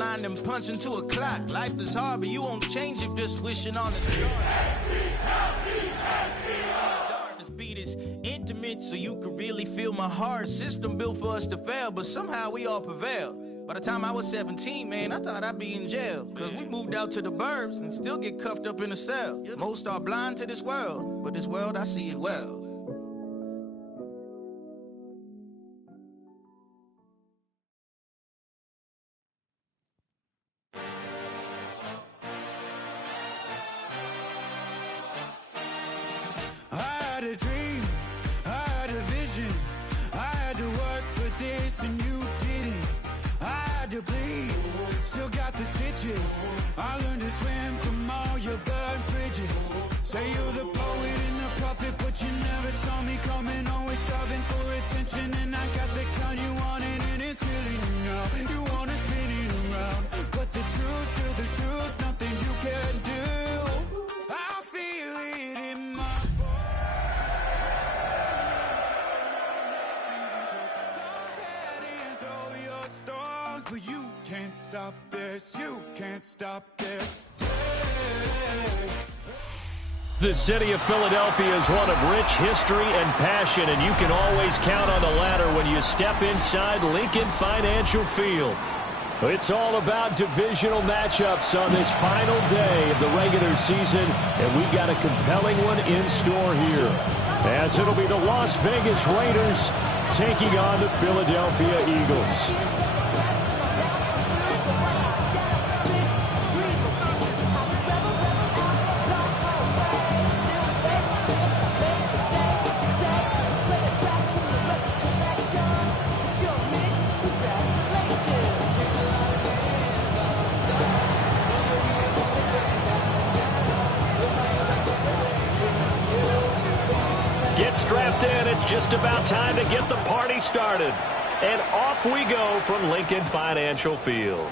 lifeline and punch into a clock. Life is hard, but you won't change it just wishing on a star. This beat is intimate, so you could really feel my heart. System built for us to fail, but somehow we all prevail. By the time I was 17, man, I thought I'd be in jail. Cause we moved out to the burbs and still get cuffed up in a cell. Most are blind to this world, but this world, I see it well. I had a dream, I had a vision. I had to work for this and you didn't. I had to bleed, still got the stitches. I learned to swim from all your burned bridges. Say you're the poet and the prophet, but you never saw me coming. Always starving for attention, and I got the kind you wanted, and it's killing you now. You wanna spin it around, but the truth's still the truth. Nothing you can do. I feel it in my but you can't stop this, you can't stop this. The city of Philadelphia is one of rich history and passion, and you can always count on the latter when you step inside Lincoln Financial Field. It's all about divisional matchups on this final day of the regular season, and we got a compelling one in store here, as it'll be the Las Vegas Raiders taking on the Philadelphia Eagles. Strapped in, it's just about time to get the party started. And off we go from Lincoln Financial Field.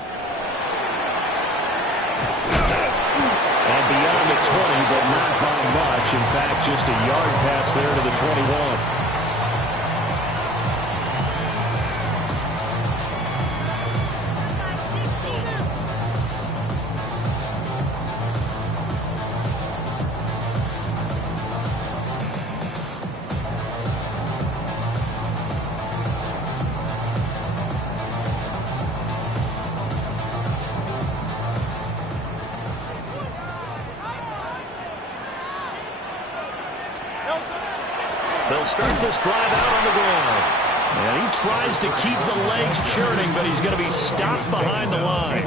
And beyond the 20, but not by much. In fact, just a yard pass there to the 21. They'll start this drive out on the ground. And he tries to keep the legs churning, but he's going to be stopped behind the line.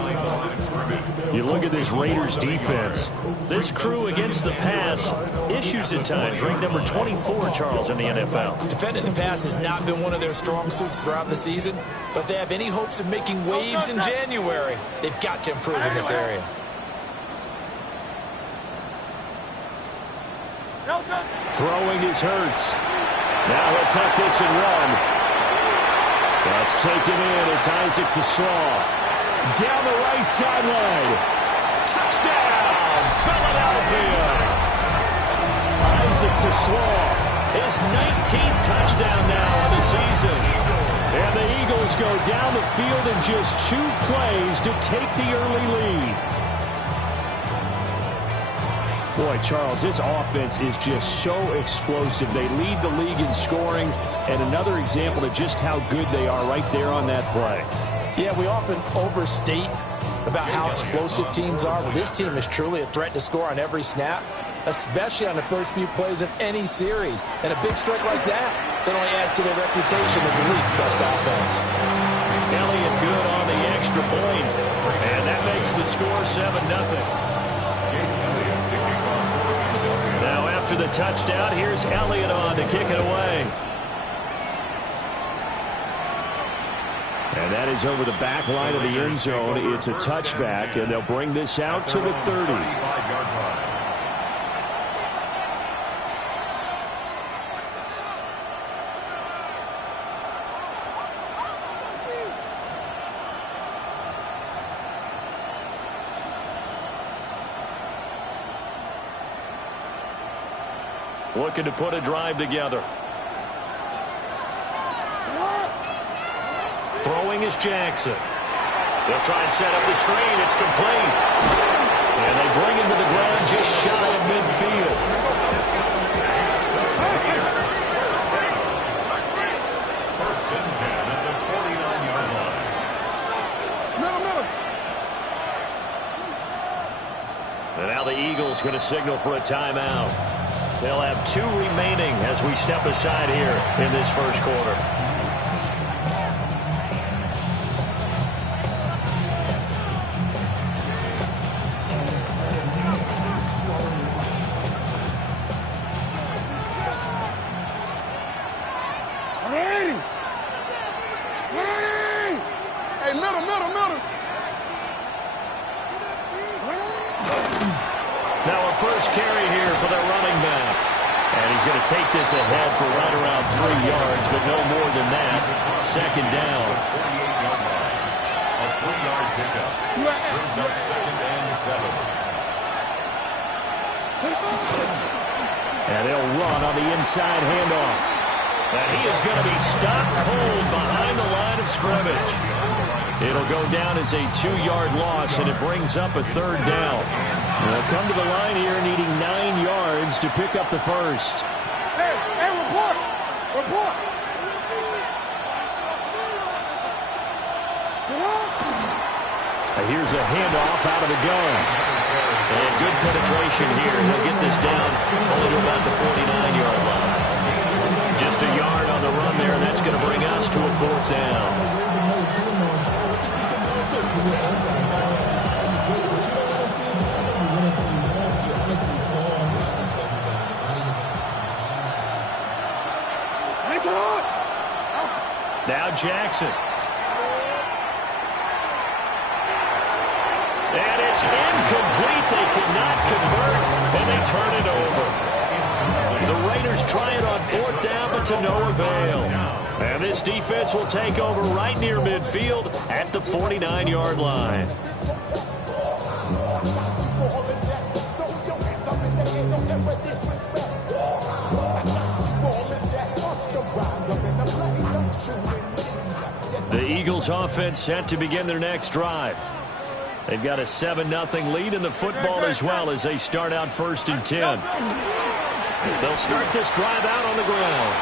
You look at this Raiders defense. This crew against the pass, issues at times. Ranked number 24, Charles, in the NFL. Defending the pass has not been one of their strong suits throughout the season, but they have any hopes of making waves in January. They've got to improve in this area. Throwing is Hurts. Now he'll tuck this and run. That's taken in. It's Isaac to Slaw. Down the right sideline. Touchdown, Philadelphia. Isaac to Slaw. His 19th touchdown now of the season. And the Eagles go down the field in just 2 plays to take the early lead. Boy, Charles, this offense is just so explosive. They lead the league in scoring, and another example of just how good they are right there on that play. Yeah, we often overstate about how explosive teams are, but this team is truly a threat to score on every snap, especially on the first few plays of any series. And a big strike like that only adds to their reputation as the league's best offense. Elliott good on the extra point, and that makes the score 7-0. Now after the touchdown, here's Elliott on to kick it away. And that is over the back line of the end zone. It's a touchback, and they'll bring this out to the 30. Looking to put a drive together. Throwing is Jackson. They'll try and set up the screen. It's complete. And they bring him to the ground just shy of midfield. First and 10 at the 49-yard line. And now the Eagles going to signal for a timeout. They'll have 2 remaining as we step aside here in this first quarter. Take this ahead for right around 3 yards, but no more than that. Second down. 48-yard line. A 3-yard pickup. Brings up 2nd and 7. And they'll run on the inside handoff. And he is going to be stopped cold behind the line of scrimmage. It'll go down as a 2-yard loss, and it brings up a 3rd down. They'll come to the line here needing 9 yards to pick up the first. Report! Here's a handoff out of the gun. And good penetration here. He'll get this down only to about the 49-yard line. Just a yard on the run there, and that's going to bring us to a 4th down. Now Jackson. And it's incomplete. They cannot convert, and they turn it over. The Raiders try it on 4th down, but to no avail. And this defense will take over right near midfield at the 49-yard line. The Eagles offense set to begin their next drive. They've got a 7-0 lead in the football as well as they start out 1st and 10. They'll start this drive out on the ground.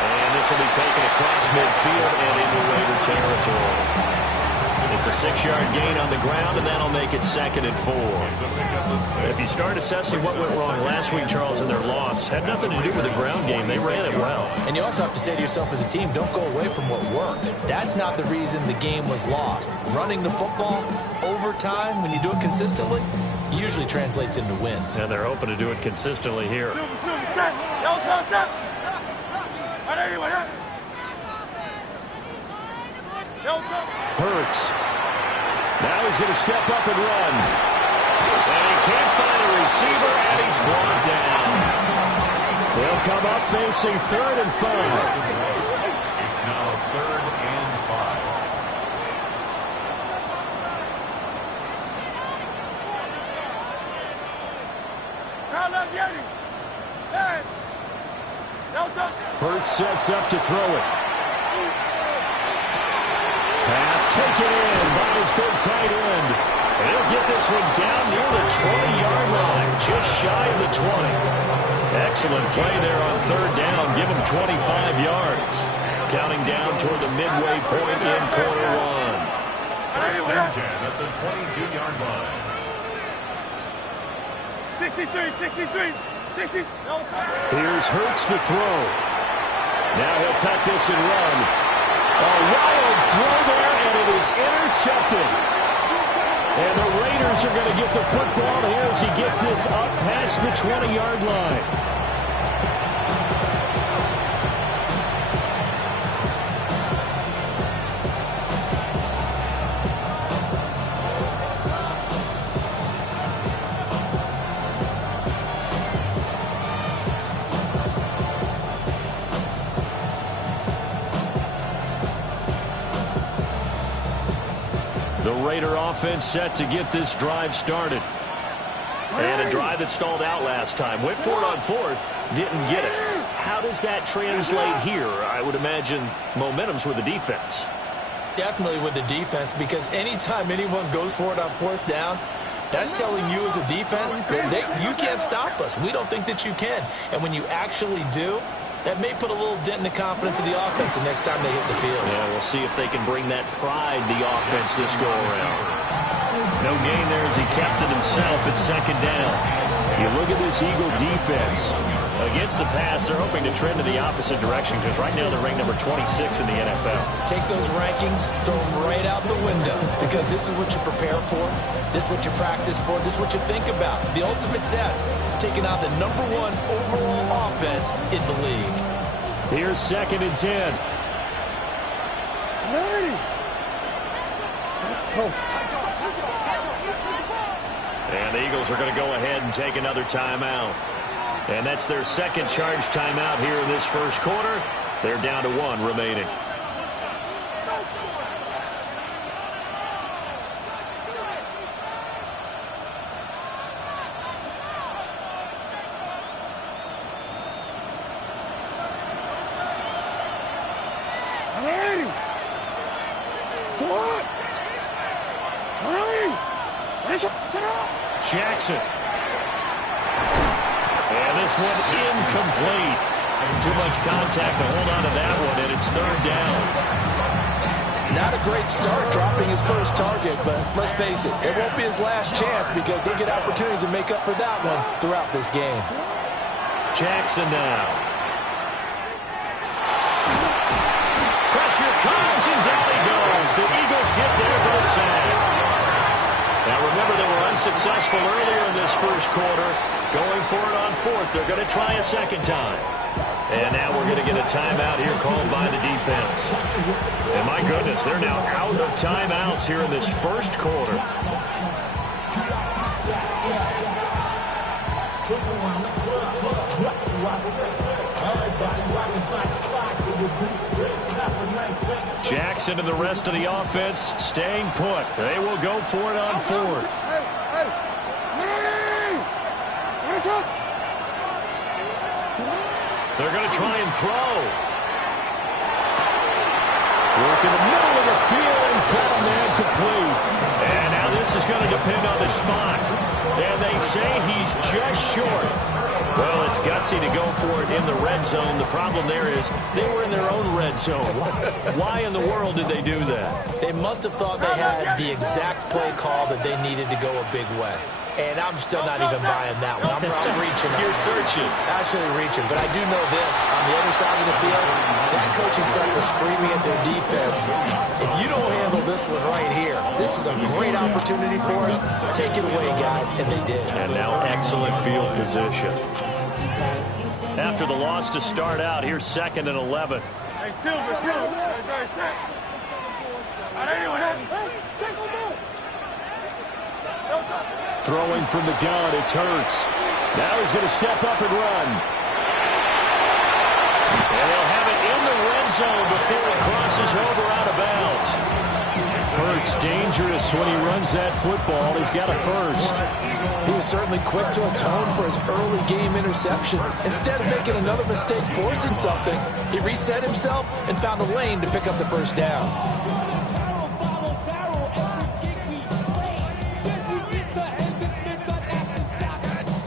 And this will be taken across midfield and into Raider territory. It's a 6-yard gain on the ground, and that'll make it 2nd and 4. If you start assessing what went wrong last week, Charles, in their loss, had nothing to do with the ground game. They ran it well. And you also have to say to yourself as a team, don't go away from what worked. That's not the reason the game was lost. Running the football over time, when you do it consistently, usually translates into wins. And they're hoping to do it consistently here. Hurts. Now he's going to step up and run. And he can't find a receiver, and he's brought down. They'll come up facing 3rd and 5. It's now 3rd and 5. Hurts sets up to throw it. Pass taken in by his big tight end. And he'll get this one down near the 20-yard line, just shy of the 20. Excellent play there on 3rd down. Give him 25 yards. Counting down toward the midway point in quarter 1. First and 10 at the 22-yard line. 63. Here's Hurts to throw. Now he'll tuck this and run. A wild throw there, and it is intercepted. And the Raiders are going to get the football here as he gets this up past the 20-yard line. Raider offense set to get this drive started. And a drive that stalled out last time. Went for it on 4th, didn't get it. How does that translate here? I would imagine momentum's with the defense. Definitely with the defense, because anytime anyone goes for it on fourth down, that's telling you as a defense that you can't stop us. We don't think that you can. And when you actually do, that may put a little dent in the confidence of the offense the next time they hit the field. Yeah, we'll see if they can bring that pride, the offense, this go-around. No gain there as he kept it himself at second down. You look at this Eagle defense. Against the pass, they're hoping to trend in the opposite direction because right now they're ranked number 26 in the NFL. Take those rankings, throw them right out the window because this is what you prepare for. This is what you practice for. This is what you think about. The ultimate test, taking on the #1 overall offense in the league. Here's 2nd and 10. And the Eagles are going to go ahead and take another timeout. And that's their second charge timeout here in this first quarter. They're down to 1 remaining. Jackson. And this one incomplete. Too much contact to hold on to that one, and it's 3rd down. Not a great start dropping his first target, but let's face it, it won't be his last chance because he'll get opportunities to make up for that one throughout this game. Jackson now. Pressure comes, and down he goes. The Eagles get there for the sack. Now remember, they were unsuccessful earlier in this first quarter. Going for it on 4th. They're going to try a second time. And now we're going to get a timeout here called by the defense. And my goodness, they're now out of timeouts here in this first quarter. Jackson and the rest of the offense staying put. They will go for it on 4th. They're going to try and throw. Work in the middle of the field, and he's got a man complete. And now this is going to depend on the spot. And they say he's just short. Well, it's gutsy to go for it in the red zone. The problem there is they were in their own red zone. Why in the world did they do that? They must have thought they had the exact play call that they needed to go a big way. And I'm still not even buying that one. I'm reaching. You're searching. Actually reaching. But I do know this. On the other side of the field, that coaching staff is screaming at their defense. If you don't handle this one right here, this is a great opportunity for us. Take it away, guys. And they did. And now excellent field position. After the loss to start out, here's 2nd and 11. Hey, Silver. Very set. Throwing from the gun, it's Hurts. Now he's going to step up and run. And they'll have it in the red zone before it crosses over out of bounds. Hurts dangerous when he runs that football. He's got a first. He was certainly quick to atone for his early game interception. Instead of making another mistake forcing something, he reset himself and found a lane to pick up the first down.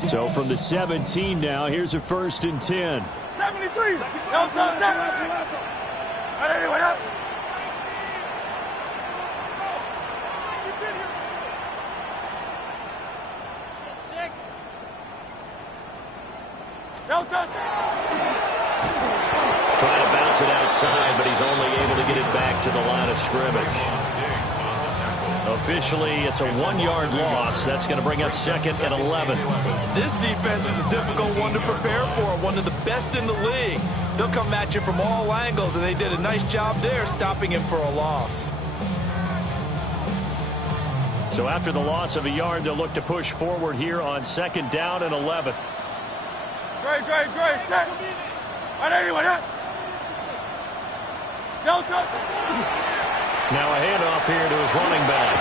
So from the 17 now, here's a 1st and 10. 73. Trying to bounce it outside, but he's only able to get it back to the line of scrimmage. Officially, it's a 1-yard loss. That's going to bring up 2nd and 11. This defense is a difficult one to prepare for, one of the best in the league. They'll come at you from all angles, and they did a nice job there stopping him for a loss. So after the loss of a yard, they'll look to push forward here on 2nd down and 11. Great. Set. Now a handoff here to his running back.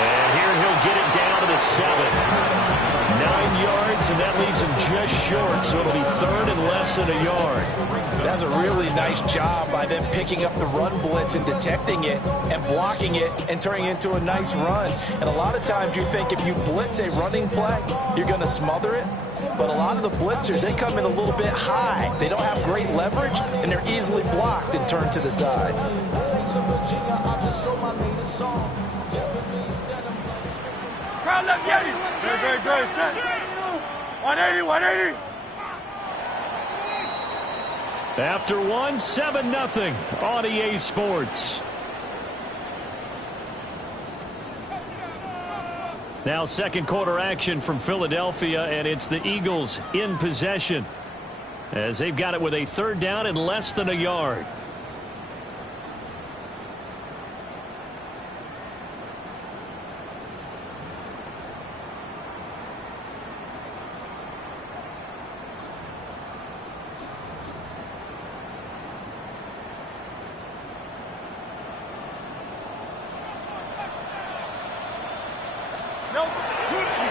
And here he'll get it down to the 7. 9 yards, and that leaves him just short, so it'll be third and less than a yard. That's a really nice job by them picking up the run blitz and detecting it and blocking it and turning it into a nice run. And a lot of times you think if you blitz a running play, you're going to smother it. But a lot of the blitzers, they come in a little bit high. They don't have great leverage, and they're easily blocked and turned to the side. Crowd left, Yeti. Great, set. 180. After one, 7-0 on EA Sports. Now second quarter action from Philadelphia, and it's the Eagles in possession as they've got it with a third down and less than a yard.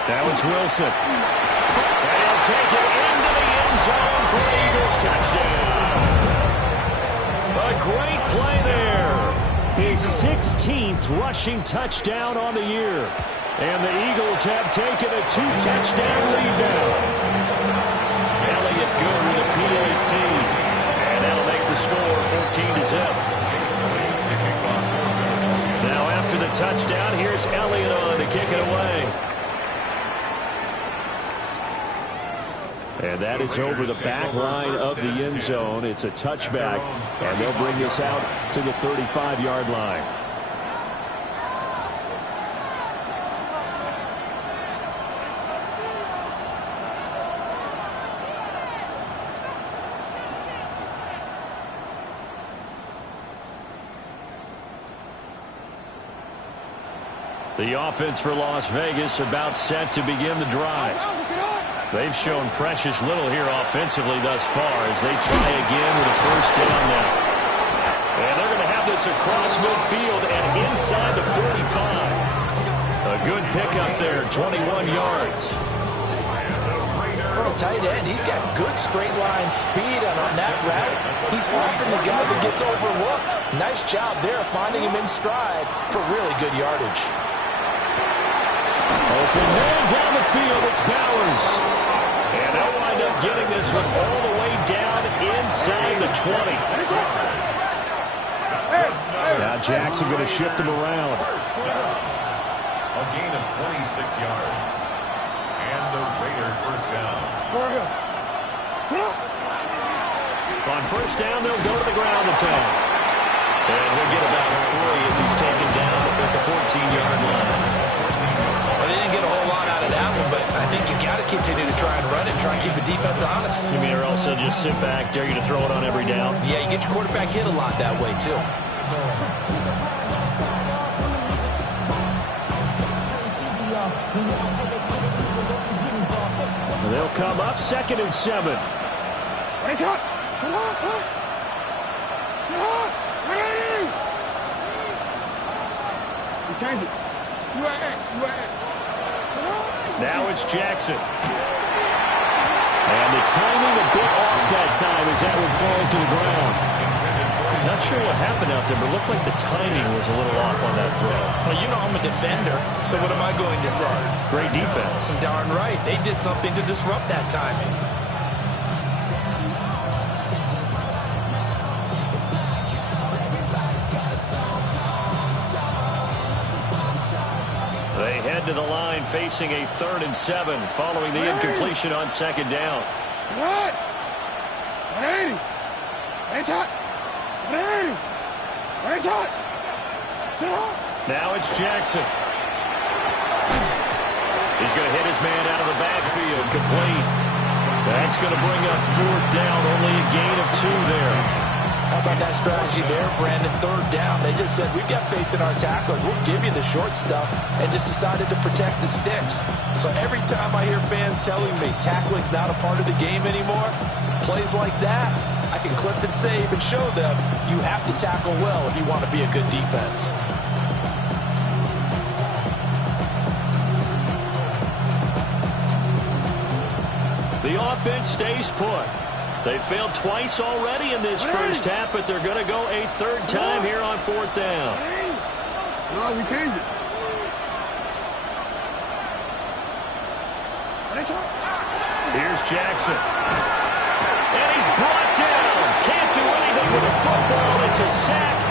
Now it's Wilson. And he'll take it into the end zone for an Eagles touchdown. A great play there. His 16th rushing touchdown on the year. And the Eagles have taken a 2-touchdown lead now. Elliott good with a PAT. And that'll make the score 14-0. Now after the touchdown, here's Elliott on to kick it away. And that is over the back line of the end zone. It's a touchback, and they'll bring this out to the 35-yard line. The offense for Las Vegas about set to begin the drive. They've shown precious little here offensively thus far as they try again with a first down now. And they're going to have this across midfield and inside the 45. A good pickup there, 21 yards. For a tight end, he's got good straight line speed on that route. He's often the guy that gets overlooked. Nice job there finding him in stride for really good yardage. Open man down the field, it's Bowers. And they'll wind up getting this one all the way down inside the 20. Now Jackson going to shift him around. A gain of 26 yards. And the Raiders first down. On first down, they'll go to the ground attack. And he'll get about 3 as he's taken down at the 14-yard line. Well, they didn't get a whole lot out of that one, but I think you got to continue to try and run it, try and keep the defense honest. You mean, or also just sit back, dare you to throw it on every down? Yeah, you get your quarterback hit a lot that way, too. They'll come up 2nd and 7. Change it. Now it's Jackson. And the timing a bit off that time as that one falls to the ground. Not sure what happened out there, but it looked like the timing was a little off on that throw. Well, you know I'm a defender, so what am I going to say? Great defense. Darn right. They did something to disrupt that timing. They head to the line facing a 3rd and 7 following the incompletion on 2nd down. What? 180. It's hot. 180. It's hot. Now it's Jackson. He's going to hit his man out of the backfield, complete. That's going to bring up 4th down, only a gain of 2 there. How about that strategy there, Brandon? 3rd down. They just said, we've got faith in our tacklers. We'll give you the short stuff, and just decided to protect the sticks. So every time I hear fans telling me tackling's not a part of the game anymore, plays like that, I can clip and save and show them you have to tackle well if you want to be a good defense. The offense stays put. They failed twice already in this first half, but they're going to go a third time here on fourth down. No, we changed it. Here's Jackson. And he's brought down. Can't do anything with the football. It's a sack.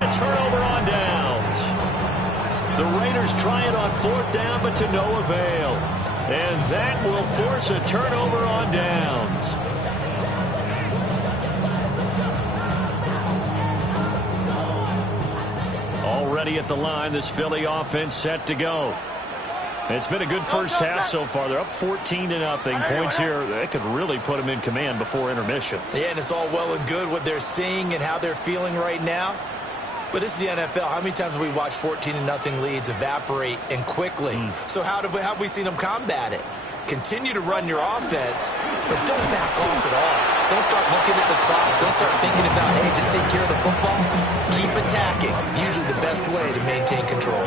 A turnover on downs. The Raiders try it on fourth down, but to no avail. And that will force a turnover on downs. Already at the line, this Philly offense set to go. It's been a good first half so far. They're up 14-0. Points here, that could really put them in command before intermission. Yeah, and it's all well and good what they're seeing and how they're feeling right now. But this is the NFL. How many times have we watched 14-0 leads evaporate and quickly? So how have we seen them combat it? Continue to run your offense, but don't back off at all. Don't start looking at the clock. Don't start thinking about, hey, just take care of the football. Keep attacking. Usually the best way to maintain control.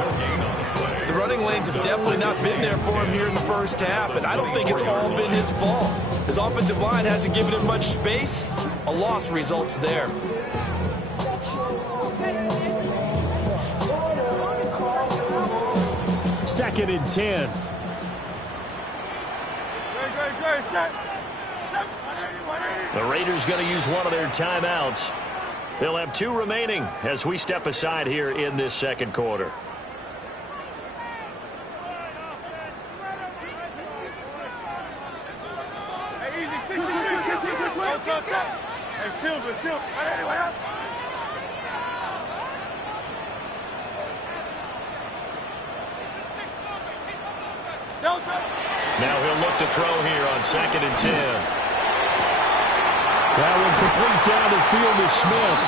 The running lanes have definitely not been there for him here in the first half, and I don't think it's all been his fault. His offensive line hasn't given him much space. A loss results there. Second and 10. The Raiders going to use one of their timeouts. They'll have 2 remaining as we step aside here in this second quarter. Now he'll look to throw here on second and 10. That one complete down the field to Smith.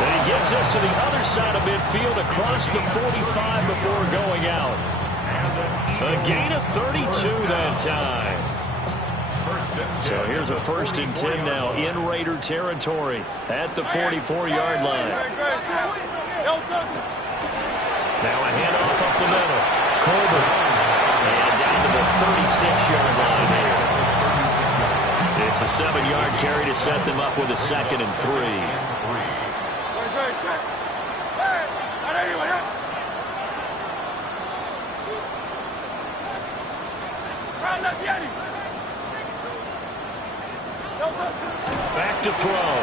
And he gets us to the other side of midfield across the 45 before going out. A gain of 32 that time. So here's a first and 10 now in Raider territory at the 44-yard line. Now a handoff up the middle. Colbert. And down to the 36-yard line here. It's a 7-yard carry to set them up with a second and 3. Back to throw.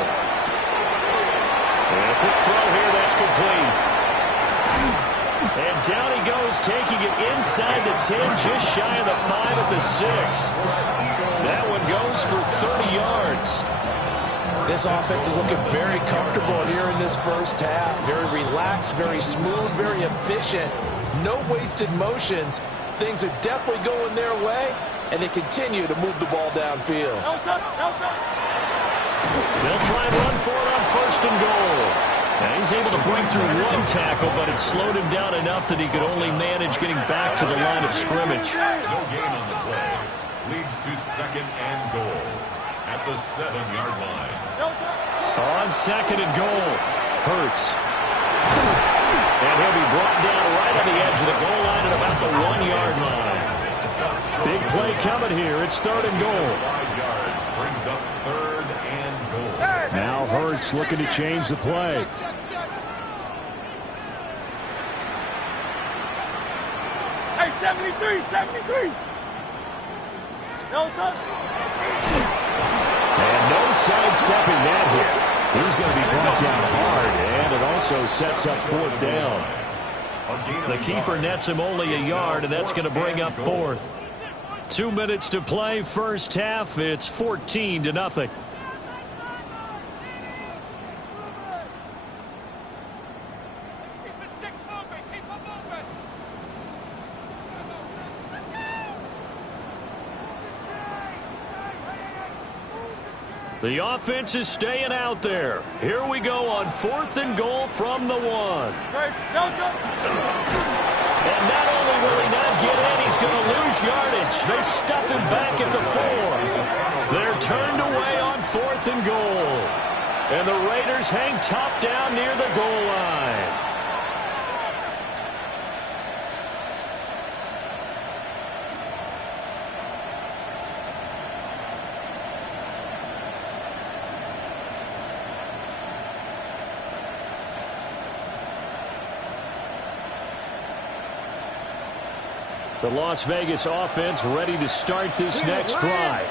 And a quick throw here, that's complete. And down he goes, taking it inside the 10, just shy of the 5 at the 6. That one goes for 30 yards. This offense is looking very comfortable here in this first half. Very relaxed, very smooth, very efficient. No wasted motions. Things are definitely going their way, and they continue to move the ball downfield. They'll try and run for it on 1st and goal. And he's able to break through one tackle, but it slowed him down enough that he could only manage getting back to the line of scrimmage. No gain on the play. Leads to 2nd and goal at the 7-yard line. On 2nd and goal, Hurts. And he'll be brought down right on the edge of the goal line at about the 1-yard line. Big play coming here. It's 3rd and goal. 5 yards brings up 3rd and goal. Now Hurts looking to change the play. Hey, 73. And no sidestepping that hit. He's going to be brought down hard, and it also sets up 4th down. The keeper nets him only a yard, and that's going to bring up 4th. 2 minutes to play, first half. It's 14-0. The offense is staying out there. Here we go on 4th and goal from the 1. And not only will he not get in, he's going to lose yardage. They stuff him back at the 4. They're turned away on 4th and goal. And the Raiders hang tough down near the goal line. The Las Vegas offense ready to start this next drive.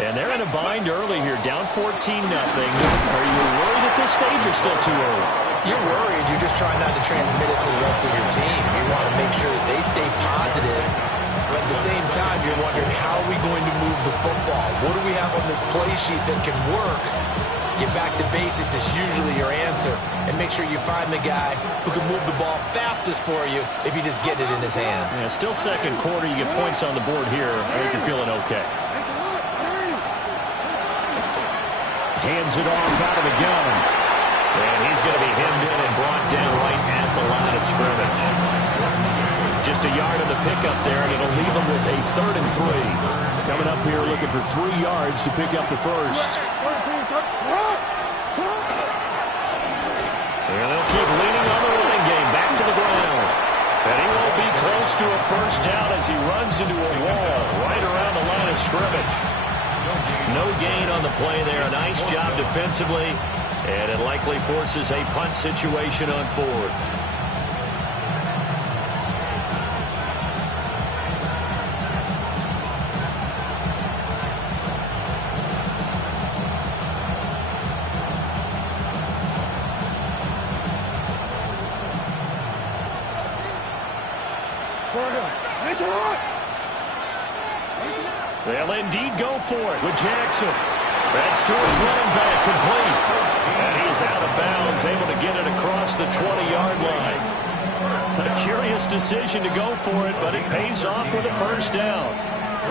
And they're in a bind early here, down 14-0. Are you worried at this stage or still too early? You're worried. You're just trying not to transmit it to the rest of your team. You want to make sure that they stay positive. But at the same time, you're wondering, how are we going to move the football? What do we have on this play sheet that can work? Get back to basics is usually your answer. And make sure you find the guy who can move the ball fastest for you if you just get it in his hands. Yeah, still second quarter. You get points on the board here. I think you're feeling okay. Hands it off out of the gun. And he's going to be hemmed in and brought down right at the line of scrimmage. Just a yard of the pickup there, and it'll leave him with a 3rd and 3. Coming up here looking for 3 yards to pick up the first. And they'll keep leaning on the running game. Back to the ground. And he won't be close to a first down as he runs into a wall right around the line of scrimmage. No gain on the play there. Nice job defensively. And it likely forces a punt situation on 4th. They'll indeed go for it with Jackson. That's to his running back, complete. And he is out of bounds, able to get it across the 20-yard line. A curious decision to go for it, but it pays off with a first down.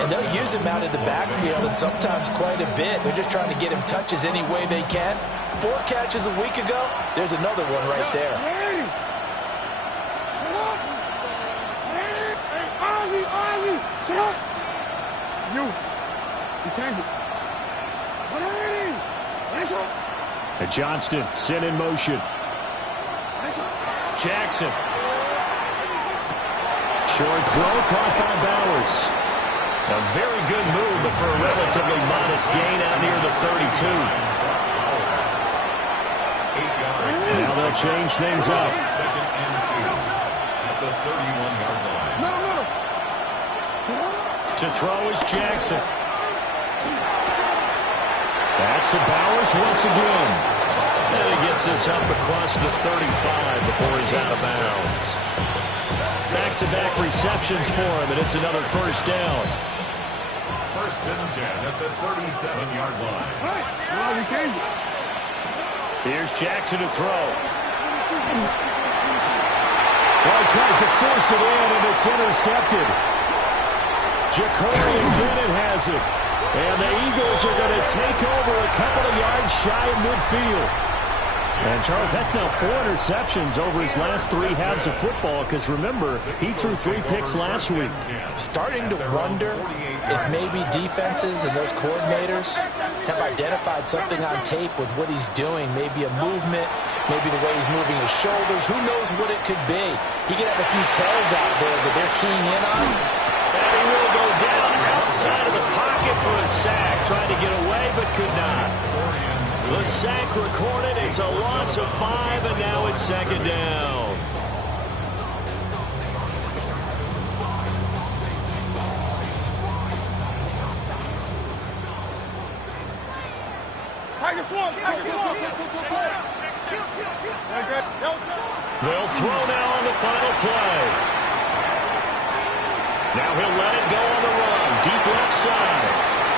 And they'll use him out in the backfield, and sometimes quite a bit. They're just trying to get him touches any way they can. 4 catches a week ago. There's another one right there. Ozzy, sit up. You change it. And Johnston sent in motion. Jackson. Short throw caught by Bowers. A very good move, but for a relatively modest gain out near the 32. Now they'll change things up. 2nd and 2 at the 31-yard line. To throw is Jackson. That's to Bowers once again. And he gets this up across the 35 before he's out of bounds. Back-to-back receptions for him, and it's another first down. First and 10 at the 37-yard line. No, we changed it. Here's Jackson to throw. Well, he tries to force it in, and it's intercepted. Ja'Cory Bennett has it. And the Eagles are going to take over a couple of yards shy of midfield. And, Charles, that's now 4 interceptions over his last 3 halves of football, because, remember, he threw 3 picks last week. Starting to wonder if maybe defenses and those coordinators have identified something on tape with what he's doing. Maybe a movement, maybe the way he's moving his shoulders. Who knows what it could be? He could have a few tells out there that they're keying in on. And he will go down outside of the pocket for a sack. Trying to get away, but could not. The sack recorded. It's a loss of 5, and now it's second down. They'll throw now on the final play. Now he'll let it go on the run. Deep left side.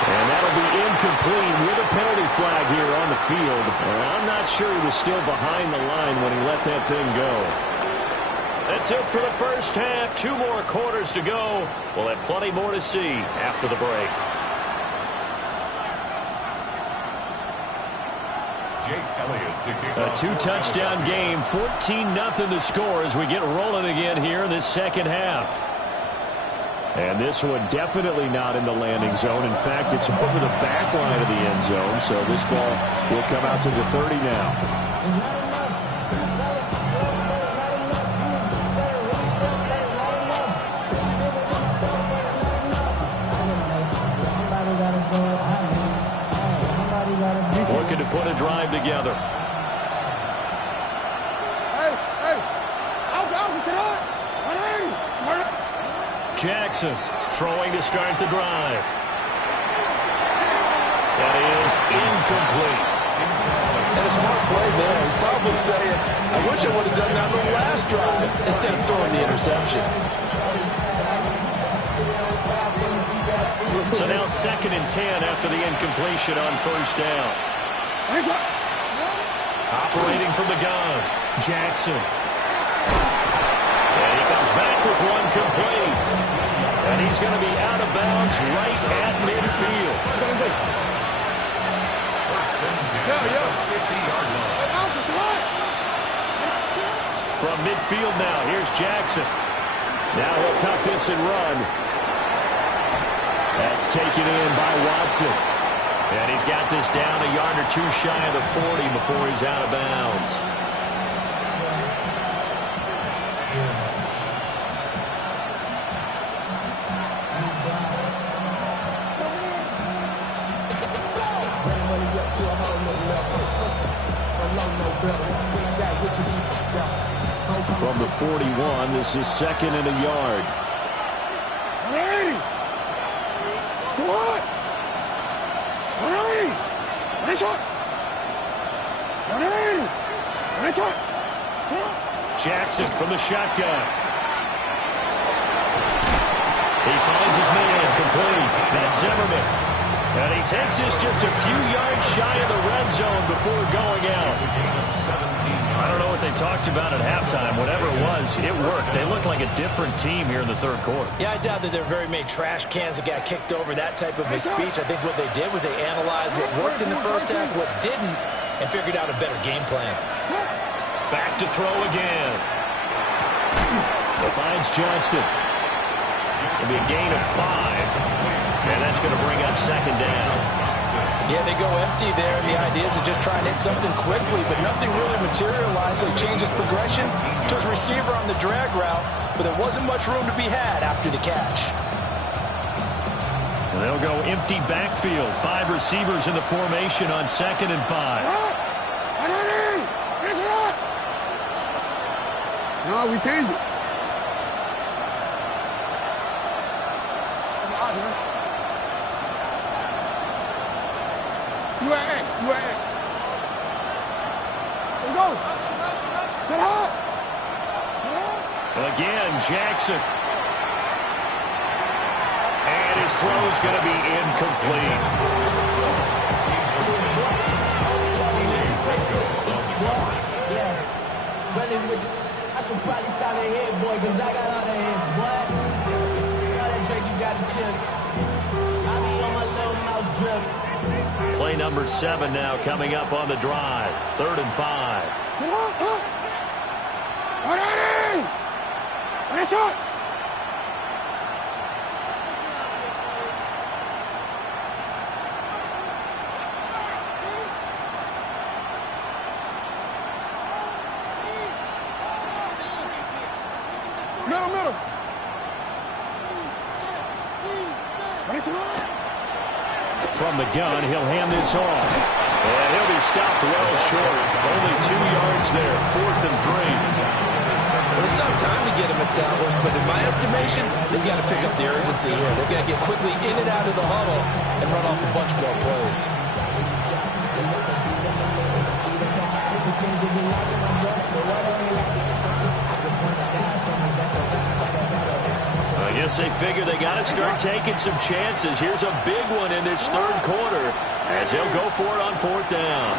And that'll be incomplete with a penalty flag here on the field. I'm not sure he was still behind the line when he let that thing go. That's it for the first half. 2 more quarters to go. We'll have plenty more to see after the break. Jake Elliott to kick A off. 2-touchdown game. 14-0 the score as we get rolling again here in this second half. And this one definitely not in the landing zone. In fact, it's over the back line of the end zone. So this ball will come out to the 30 now. Looking to put a drive together. Jackson throwing to start the drive. That is incomplete. And a smart play there. He's probably saying, I wish I would have done that on the last drive instead of throwing the interception. So now 2nd and 10 after the incompletion on first down. Operating from the gun, Jackson. And he comes back with one complete. And he's going to be out of bounds right at midfield. First and 10 at the 50-yard line. From midfield now, here's Jackson. Now he'll tuck this and run. That's taken in by Watson. And he's got this down a yard or 2 shy of the 40 before he's out of bounds. From the 41, this is 2nd and a yard. 180. To what? 180. Nice shot. 180. Nice shot. Jackson from the shotgun. He finds his man complete. That's Zimmerman. And he takes this just a few yards shy of the red zone before going out. I don't know what they talked about at halftime. Whatever it was, it worked. They looked like a different team here in the third quarter. Yeah, I doubt that there are very many trash cans that got kicked over, that type of a speech. I think what they did was they analyzed what worked in the first half, what didn't, and figured out a better game plan. Back to throw again. Finds Johnston. It'll be a gain of 5. And that's going to bring up 2nd down. Yeah, they go empty there, and the idea is to just try and hit something quickly, but nothing really materialized, so he changes progression to his receiver on the drag route, but there wasn't much room to be had after the catch. And they'll go empty backfield. 5 receivers in the formation on 2nd and 5. No, we changed it. UAA. Let's go. Get out. Again, Jackson. And His throw's going to be incomplete. I should probably sign a hit, boy, because I got all the hits, boy. All that Drake, you got to chill. I mean, on my little mouse drip. Play number 7 now coming up on the drive. 3rd and 5. Middle. From the gun, he'll hand this off. And he'll be stopped well short. Only 2 yards there. 4th and 3. Well, it's not time to get him established, but in my estimation, they've got to pick up the urgency here. They've got to get quickly in and out of the huddle and run off a bunch more plays. I guess they figure they got to start taking some chances. Here's a big one in this 3rd quarter as he'll go for it on 4th down.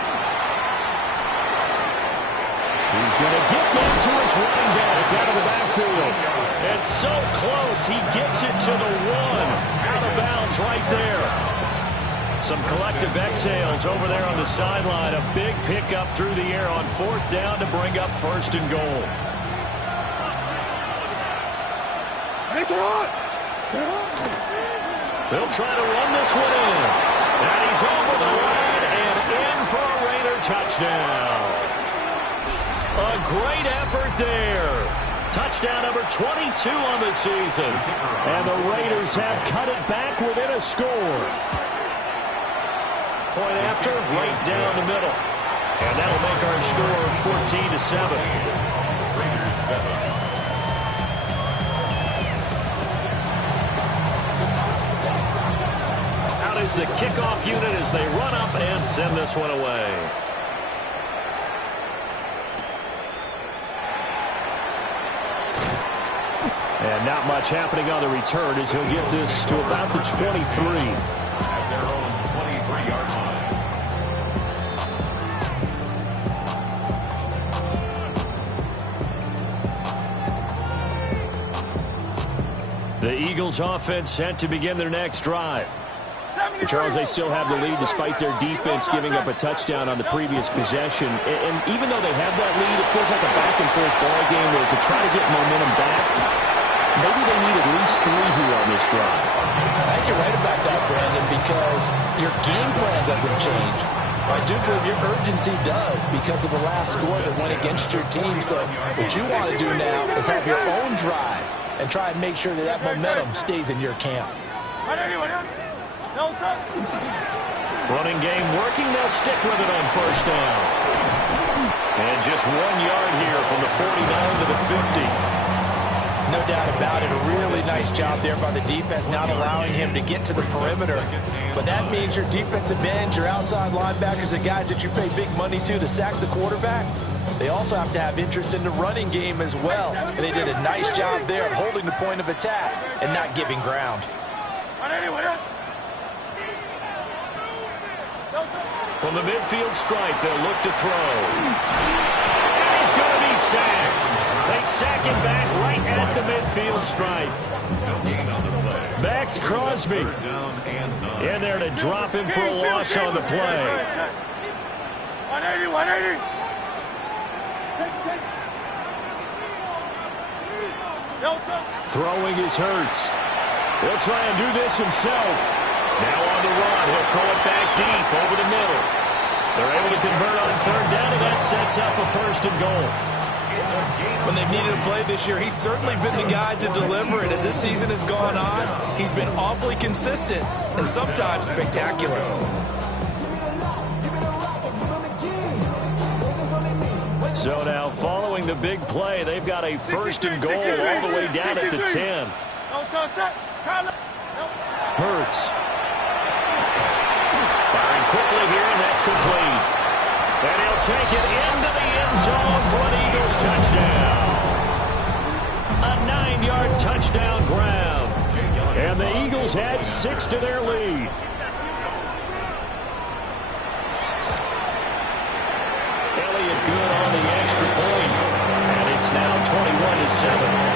He's going to get down to his running back out of the backfield. And so close, he gets it to the 1. Out of bounds right there. Some collective exhales over there on the sideline. A big pickup through the air on 4th down to bring up 1st and goal. They'll try to run this one in. And he's over the line and in for a Raider touchdown. A great effort there. Touchdown number 22 on the season. And the Raiders have cut it back within a score. Point after, right down the middle. And that'll make our score 14-7. Raiders 7. Is the kickoff unit as they run up and send this one away. And not much happening on the return as he'll get this to about the 23. At their own 23-yard line. The Eagles offense set to begin their next drive. Charles, they still have the lead despite their defense giving up a touchdown on the previous possession. And even though they have that lead, it feels like a back-and-forth ball game where to try to get momentum back, maybe they need at least 3 here on this drive. I think you're right about that, Brandon, because your game plan doesn't change. I do believe your urgency does because of the last score that went against your team. So what you want to do now is have your own drive and try and make sure that that momentum stays in your camp. Running game working. They'll stick with it on 1st down. And just 1 yard here from the 49 to the 50. No doubt about it. A really nice job there by the defense, not allowing him to get to the perimeter. But that means your defensive ends, your outside linebackers, the guys that you pay big money to sack the quarterback, they also have to have interest in the running game as well. And they did a nice job there of holding the point of attack and not giving ground. From the midfield stripe, they'll look to throw. And he's going to be sacked. They sack him back right at the midfield stripe. Max Crosby in there to drop him for a loss on the play. 180. Throwing is Hurts. He'll try and do this himself. Now on the run, he'll throw it back deep over the middle. They're able to convert on 3rd down, and that sets up a 1st and goal. When they've needed a play this year, he's certainly been the guy to deliver it. As this season has gone on, he's been awfully consistent and sometimes spectacular. So now, following the big play, they've got a 1st and goal all the way down at the 10. Hurts. Firing quickly here, and that's complete. And he'll take it into the end zone for an Eagles touchdown. A 9-yard touchdown grab. And the Eagles Raiders add 6 to their lead. Elliott good on the extra point. And it's now 21-7.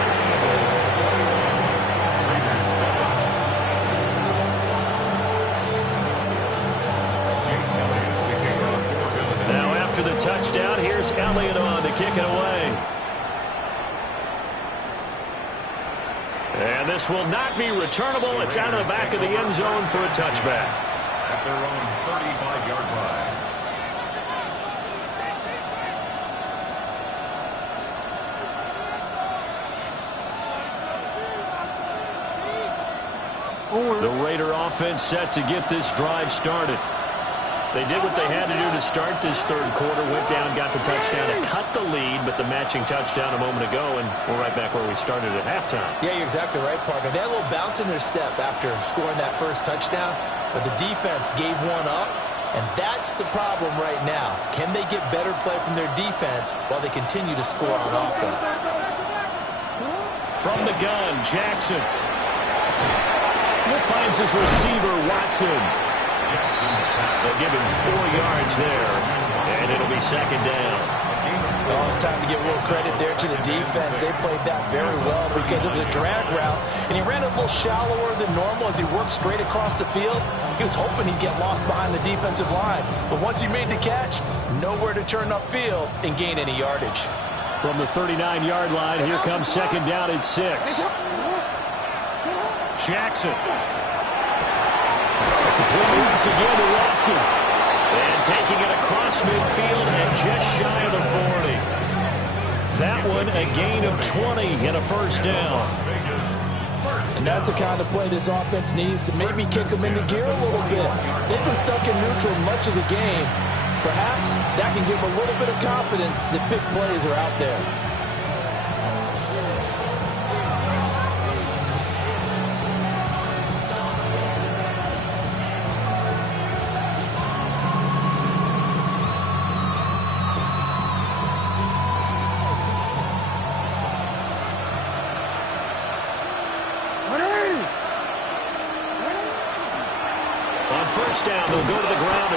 After the touchdown, here's Elliott on to kick it away. And this will not be returnable. It's out of the back of the end zone for a touchback. At their own 35-yard line. The Raider offense set to get this drive started. They did what they had to do to start this third quarter. Went down, got the touchdown, and cut the lead, but the matching touchdown a moment ago, and we're right back where we started at halftime. Yeah, you're exactly right, partner. They had a little bounce in their step after scoring that first touchdown, but the defense gave one up, and that's the problem right now. Can they get better play from their defense while they continue to score on offense? From the gun, Jackson. Finds his receiver, Watson. They'll give him 4 yards there, and it'll be second down. Oh, it's time to give a little credit there to the defense. They played that very well because it was a drag route, and he ran a little shallower than normal as he worked straight across the field. He was hoping he'd get lost behind the defensive line, but once he made the catch, nowhere to turn upfield and gain any yardage. From the 39-yard line, here comes second down at 6. Jackson. Complete once again to Watson. And taking it across midfield and just shy of the 40. That one a gain of 20 and a first down. And that's the kind of play this offense needs to maybe kick them into gear a little bit. They've been stuck in neutral much of the game. Perhaps that can give them a little bit of confidence that big plays are out there.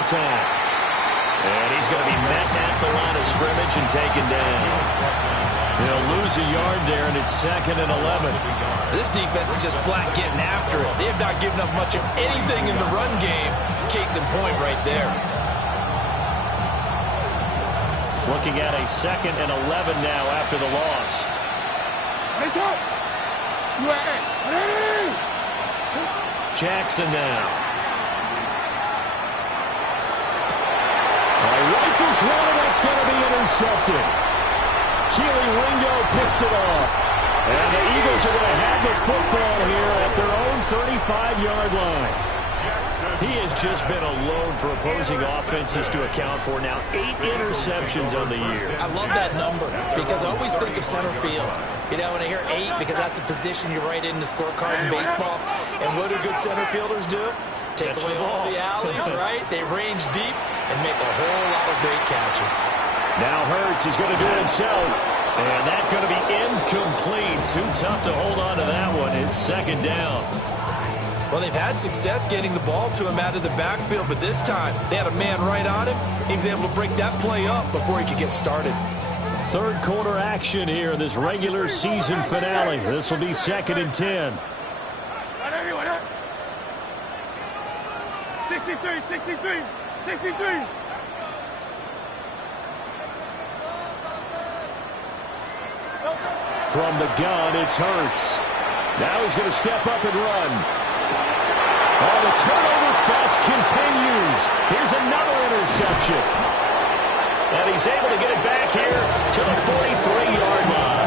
Attack. And he's going to be met at the line of scrimmage and taken down. They'll lose a yard there, and it's second and 11. This defense is just flat getting after it. They have not given up much of anything in the run game. Case in point right there. Looking at a second and 11 now after the loss. Jackson now. Rifles one, and that's going to be intercepted. Keely Ringo picks it off. And the Eagles are going to have the football here at their own 35-yard line. He has just been a load for opposing offenses to account for. Now 8 interceptions on the year. I love that number because I always think of center field. You know, when I hear 8, because that's the position you write in the scorecard in baseball. And what do good center fielders do? Take away all the alleys, right? They range deep and make a whole lot of great catches. Now Hurts is going to do it himself. And that's going to be incomplete. Too tough to hold on to that one. It's second down. Well, they've had success getting the ball to him out of the backfield, but this time they had a man right on him. He was able to break that play up before he could get started. Third quarter action here in this regular season finale. This will be second and 10. 63. From the gun, it's Hurts. Now he's going to step up and run. Oh, the turnover fest continues. Here's another interception. And he's able to get it back here to the 43-yard line.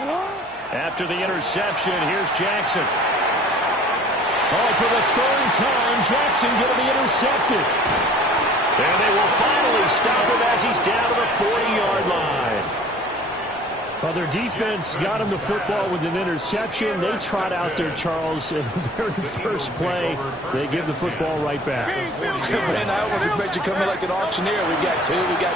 Middle. After the interception, here's Jackson. Oh, for the third time, Jackson going to be intercepted. And they will finally stop him as he's down to the 40-yard line. Well, their defense got him the football with an interception. They trot out there, Charles, in the very first play. They give the football right back. Man, I almost expect you to come in like an auctioneer. We got two. Right here,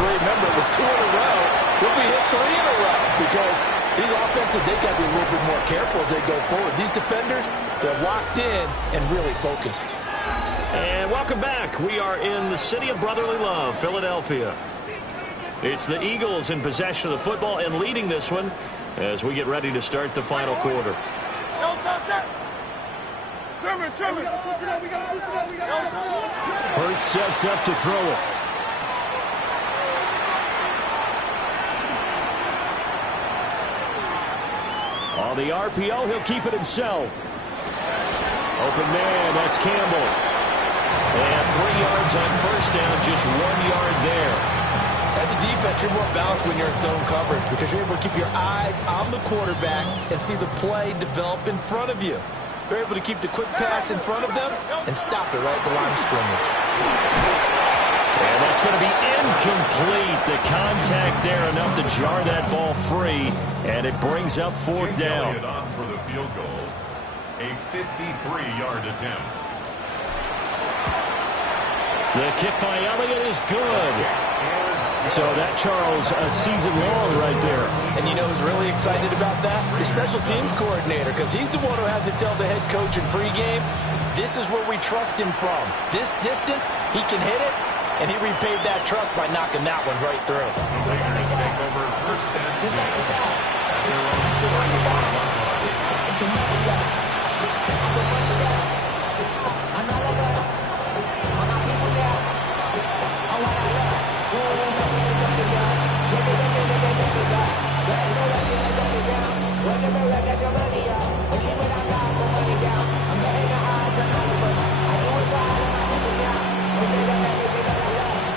three. Remember, it was 2 in a row. We'll be hit 3 in a row because these offenses, they got to be a little bit more careful as they go forward. These defenders, they're locked in and really focused. And welcome back. We are in the city of brotherly love, Philadelphia. It's the Eagles in possession of the football and leading this one as we get ready to start the final quarter. Hurts sets up to throw it. On the RPO, he'll keep it himself. Open man, that's Campbell. And 3 yards on first down, just 1 yard there. As a defense, you're more balanced when you're in zone coverage because you're able to keep your eyes on the quarterback and see the play develop in front of you. They're able to keep the quick pass in front of them and stop it right at the line of scrimmage. And that's going to be incomplete. The contact there enough to jar that ball free, and it brings up 4th down. On for the field goal, a 53-yard attempt. The kick by Elliott is good. So that, Charles, a season long right there. And you know who's really excited about that? The special teams coordinator, because he's the one who has to tell the head coach in pregame, this is where we trust him from. This distance, he can hit it, and he repaid that trust by knocking that one right through. The Raiders take over first and 2.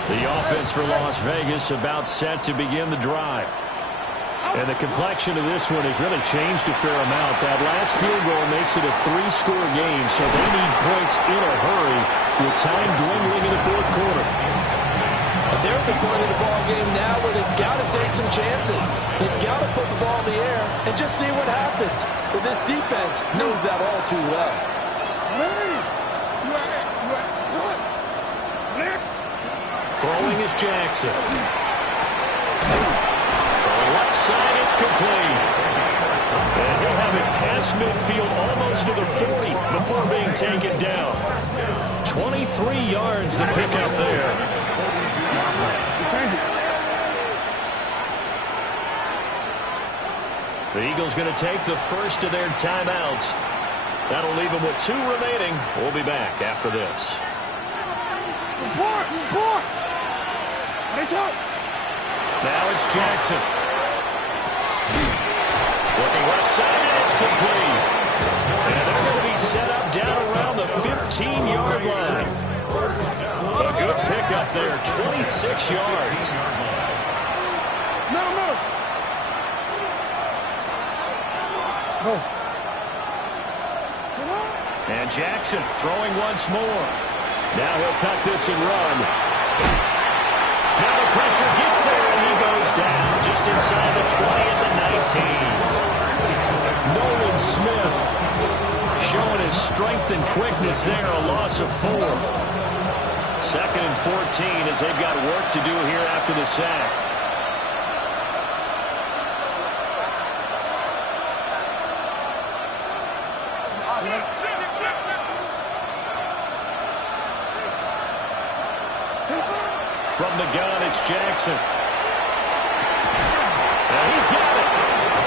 The offense for Las Vegas about set to begin the drive. And the complexion of this one has really changed a fair amount. That last field goal makes it a 3-score game, so they need points in a hurry with time dwindling in the 4th quarter. And they're at the point of the ball game now where they've got to take some chances. They've got to put the ball in the air and just see what happens. But this defense knows that all too well. Throwing is Jackson. Throwing left side, it's complete. And he'll have it past midfield almost to the 40 before being taken down. 23 yards to pick up there. The Eagles going to take the first of their timeouts. That'll leave them with 2 remaining. We'll be back after this. Now it's Jackson. Looking left side, and it's complete. And they're going to be set up down around the 15-yard line. A good pickup there, 26 yards. And Jackson throwing once more. Now he'll tuck this and run. Now the pressure gets there, and he goes down just inside the 20 at the 19. Nolan Smith showing his strength and quickness there, a loss of 4. 2nd and 14 as they've got work to do here after the sack. From the gun, it's Jackson. And he's got it.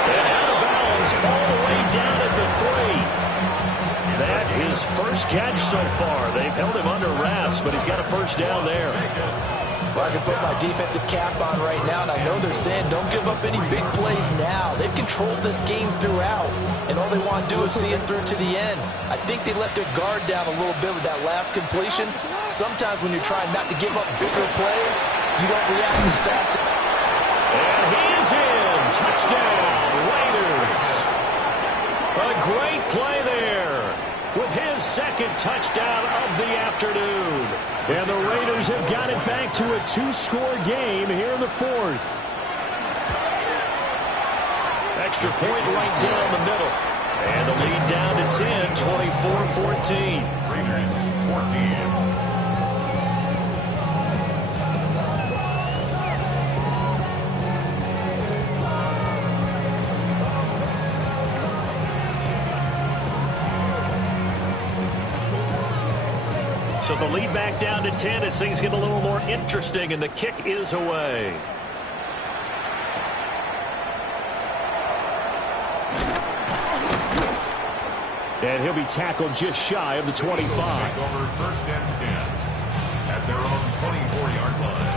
And out of bounds all the way down at the 3. That his first catch so far. They've held him under wraps, but he's got a first down there. Well, I can put my defensive cap on right now, and I know they're saying don't give up any big plays now. They've controlled this game throughout, and all they want to do is see it through to the end. I think they let their guard down a little bit with that last completion. Sometimes when you're trying not to give up bigger plays, you don't react as fast. And he's in. Touchdown, Raiders. A great play there. with his second touchdown of the afternoon. And the Raiders have got it back to a 2-score game here in the fourth. Extra point right down the middle. And the lead down to 10, 24-14. Raiders 14. So the lead back down to 10 as things get a little more interesting, and the kick is away. And he'll be tackled just shy of the 25. Take over first and 10 at their own 24-yard line.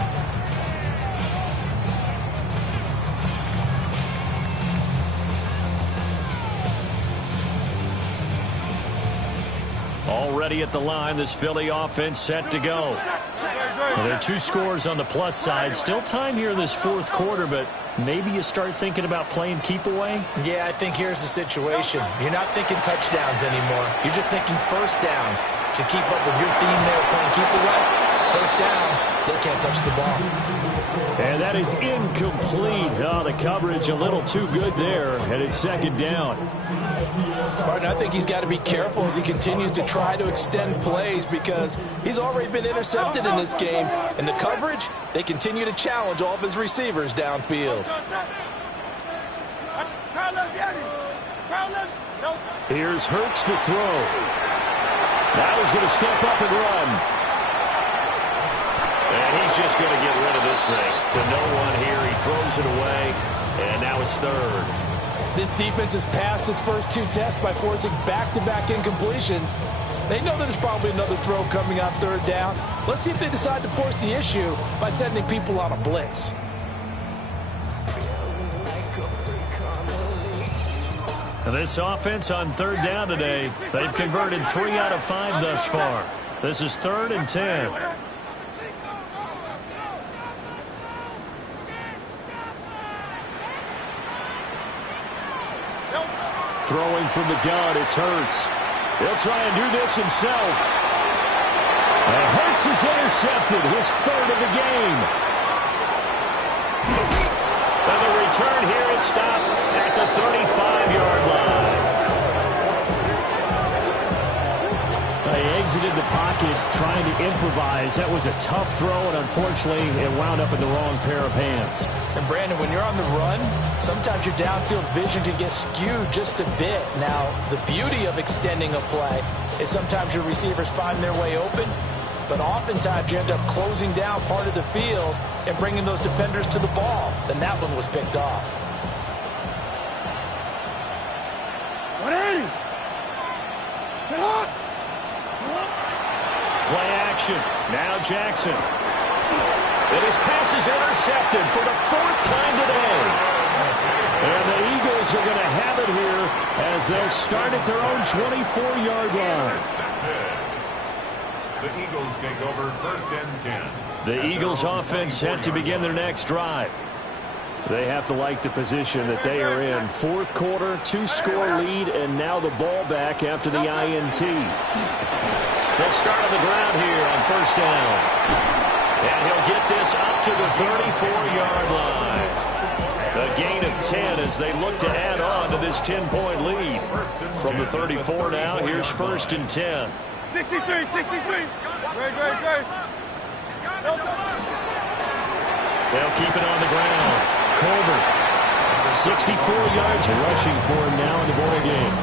Already at the line, this Philly offense set to go. Well, there are 2 scores on the plus side. Still time here in this fourth quarter, but maybe you start thinking about playing keep away? Yeah, I think here's the situation. You're not thinking touchdowns anymore. You're just thinking first downs. To keep up with your theme there, playing keep away. First downs, they can't touch the ball. And that is incomplete. Oh, the coverage a little too good there, and it's second down. Martin, I think he's got to be careful as he continues to try to extend plays because he's already been intercepted in this game. And the coverage, they continue to challenge all of his receivers downfield. Here's Hurts to throw. Now he's going to step up and run. And he's just going to get rid of this thing to no one here. He throws it away, and now it's third. This defense has passed its first 2 tests by forcing back-to-back incompletions. They know that there's probably another throw coming on third down. Let's see if they decide to force the issue by sending people on a blitz. And this offense on third down today, they've converted 3 out of 5 thus far. This is 3rd and 10. Throwing from the gun, it's Hurts. He'll try and do this himself. And Hurts is intercepted, his 3rd of the game. And the return here is stopped at the 35-yard line. They exited the pocket trying to improvise. That was a tough throw, and unfortunately, it wound up in the wrong pair of hands. And Brandon, when you're on the run, sometimes your downfield vision can get skewed just a bit. Now, the beauty of extending a play is sometimes your receivers find their way open, but oftentimes you end up closing down part of the field and bringing those defenders to the ball. Then that one was picked off. 180. Sit up. Play action. Now Jackson. And his pass is intercepted for the 4th time today. And the Eagles are going to have it here as they'll start at their own 24-yard line. The Eagles take over first and 10. The Eagles offense set to begin their next drive. They have to like the position that they are in. 4th quarter, 2-score lead, and now the ball back after the INT. They'll start on the ground here on first down. And he'll get this up to the 34-yard line. A gain of 10 as they look to add on to this 10-point lead. From the 34 now, here's first and 10. 63, 63. Great. They'll keep it on the ground. Colbert, 64 yards rushing for him now in the ball game.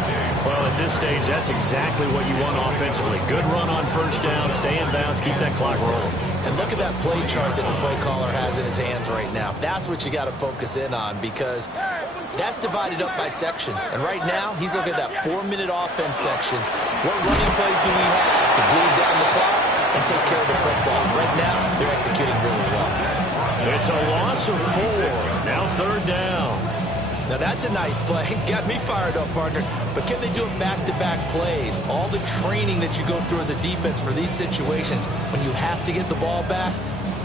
Well, at this stage, that's exactly what you want offensively. Good run on first down, stay in bounds, keep that clock rolling. And look at that play chart that the play caller has in his hands right now. That's what you got to focus in on because that's divided up by sections. And right now, he's looking at that 4-minute offense section. What running plays do we have to bleed down the clock and take care of the football? Right now, they're executing really well. It's a loss of 4. Now 3rd down. Now that's a nice play. Got me fired up, partner. But can they do it back-to-back plays? All the training that you go through as a defense for these situations, when you have to get the ball back,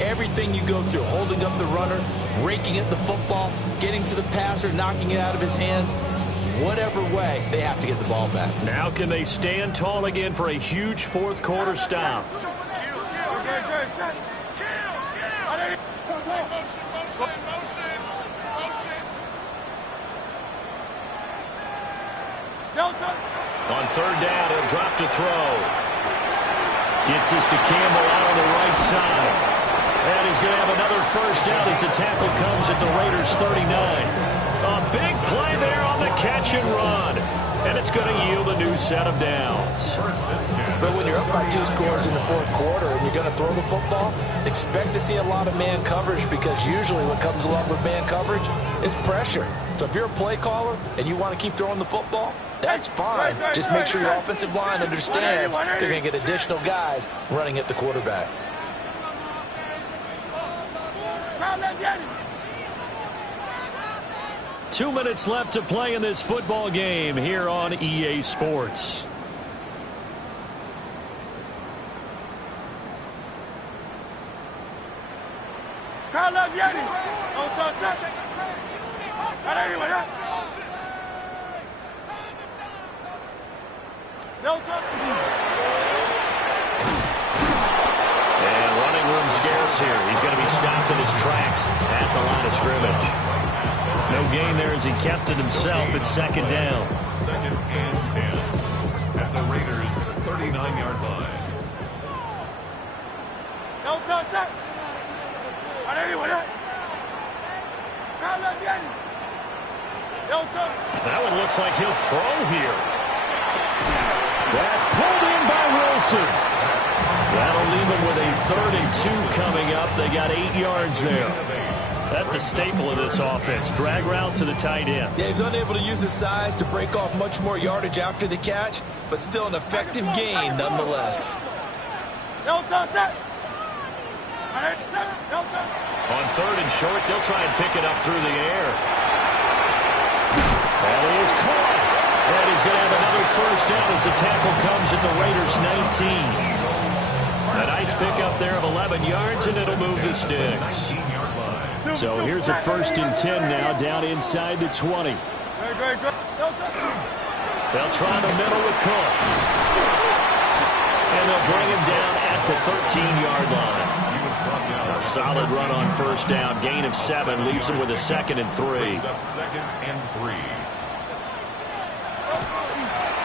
everything you go through, holding up the runner, raking at the football, getting to the passer, knocking it out of his hands. whatever way, they have to get the ball back. Now can they stand tall again for a huge fourth quarter stop? On third down, he'll drop to throw. Gets this to Campbell out on the right side. And he's going to have another first down as the tackle comes at the Raiders' 39. A big play there on the catch and run. And it's going to yield a new set of downs. But when you're up by 2 scores in the fourth quarter and you're going to throw the football, expect to see a lot of man coverage, because usually what comes along with man coverage is pressure. So if you're a play caller and you want to keep throwing the football, that's fine. Just make sure your offensive line understands they're going to get additional guys running at the quarterback. 2 minutes left to play in this football game here on EA Sports. And running room scarce here. He's going to be stopped in his tracks at the line of scrimmage. No gain there as he kept it himself. It's second down. Second and 10 at the Raiders' 39-yard line. That one looks like he'll throw here. That's pulled in by Wilson. That'll leave him with a 3rd and 2 coming up. They got 8 yards there. That's a staple of this offense. Drag route to the tight end. Yeah, he's unable to use his size to break off much more yardage after the catch, but still an effective gain nonetheless. On 3rd and short, they'll try and pick it up through the air. That is caught. And he's going to have another first down as the tackle comes at the Raiders' 19. A nice pickup there of 11 yards, and it'll move the sticks. So here's a 1st and 10 now, down inside the 20. They'll try the middle with Cook. And they'll bring him down at the 13-yard line. A solid run on first down. Gain of 7 leaves him with a 2nd and 3.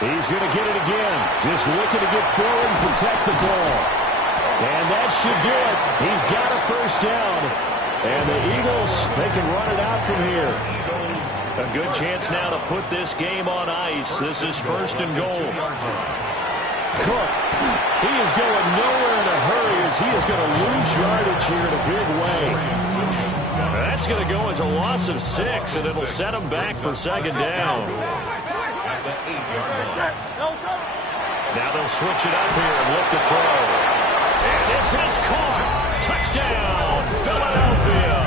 He's going to get it again. Just looking to get forward and protect the ball. And that should do it. He's got a first down. And the Eagles, they can run it out from here. A good chance now to put this game on ice. This is 1st and goal. Cook, he is going nowhere in a hurry as he is going to lose yardage here in a big way. That's going to go as a loss of 6, and it'll set him back for 2nd down. Now they'll switch it up here and look to throw. And this is caught. Touchdown, Philadelphia.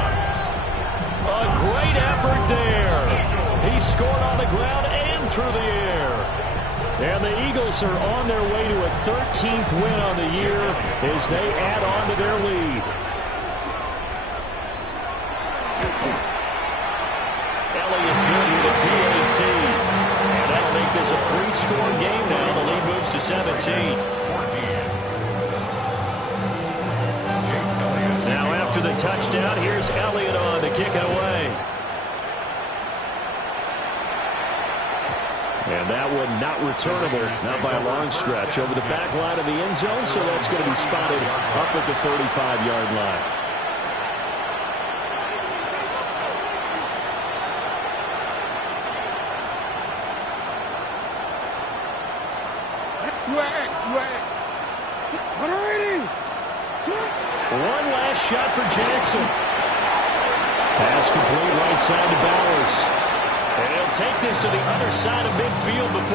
A great effort there. He scored on the ground and through the air. And the Eagles are on their way to a 13th win on the year as they add on to their lead. Elliott good with a PAT. And that'll make this a 3-score game now. The lead moves to 17. Now after the touchdown, here's Elliott on to kick it away. And that one not returnable, not by a long stretch, over the back line of the end zone, so that's going to be spotted up at the 35-yard line. One last shot for Jackson. Pass complete right side to Bowers. And he'll take this to the other side of midfield before